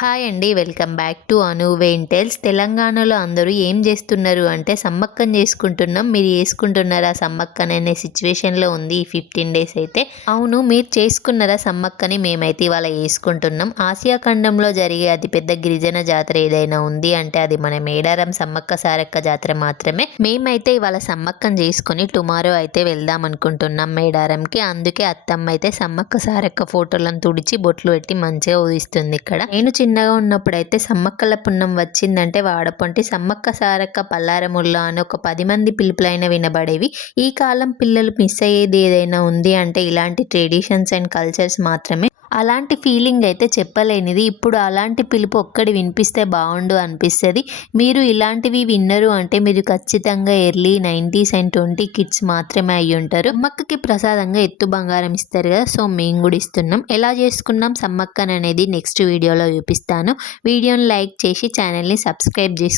Hi అండి. Welcome back to అను వెయింటెల్స్. తెలంగాణలో అందరూ ఏం చేస్తున్నారు అంటే సమ్మక్కన చేసుకుంటున్నాం. మీరు చేసుకుంటున్నారా సమ్మక్కని అనే సిచ్యువేషన్లో ఉంది ఈ 15 డేస్ అయితే. అవును, మీరు చేసుకున్నారా సమ్మక్కని? మేమైతే ఇవాళ చేసుకుంటున్నాం. ఆసియా ఖండంలో జరిగే అతిపెద్ద గిరిజన జాతర ఏదైనా ఉంది అంటే అది మన మేడారం సమ్మక్క సారక్క జాతర మాత్రమే. మేమైతే ఇవాళ సమ్మక్కని చేసుకుని టుమారో అయితే వెళ్దాం అనుకుంటున్నాం మేడారంకి. అందుకే అత్తమ్మ అయితే సమ్మక్క సారక్క ఫోటోలను తుడిచి బొట్లు పెట్టి మంచిగా ఊదిస్తుంది ఇక్కడ. నేను చిన్నగా ఉన్నప్పుడైతే సమ్మక్కల పున్నం వచ్చిందంటే వాడపంటి సమ్మక్క సారక్క పల్లారముల్లో అని ఒక 10 మంది పిలుపులైన వినబడేవి. ఈ కాలం పిల్లలు మిస్ అయ్యేది ఏదైనా ఉంది అంటే ఇలాంటి ట్రెడిషన్స్ అండ్ కల్చర్స్ మాత్రమే. అలాంటి ఫీలింగ్ అయితే చెప్పలేనిది. ఇప్పుడు అలాంటి పిలుపు ఒక్కటి వినిపిస్తే బాగుండు అనిపిస్తుంది. మీరు ఇలాంటివి విన్నరు అంటే మీరు ఖచ్చితంగా ఎర్లీ 90s అండ్ 20 కిడ్స్ మాత్రమే అయ్యి ఉంటారు. సమ్మక్కకి ప్రసాదంగా ఎత్తు బంగారం ఇస్తారు కదా, సో మేము కూడా ఇస్తున్నాం. ఎలా చేసుకున్నాం సమ్మక్కని అనేది నెక్స్ట్ వీడియోలో చూపిస్తాను. వీడియోని లైక్ చేసి ఛానల్ని సబ్స్క్రైబ్ చేసుకోండి.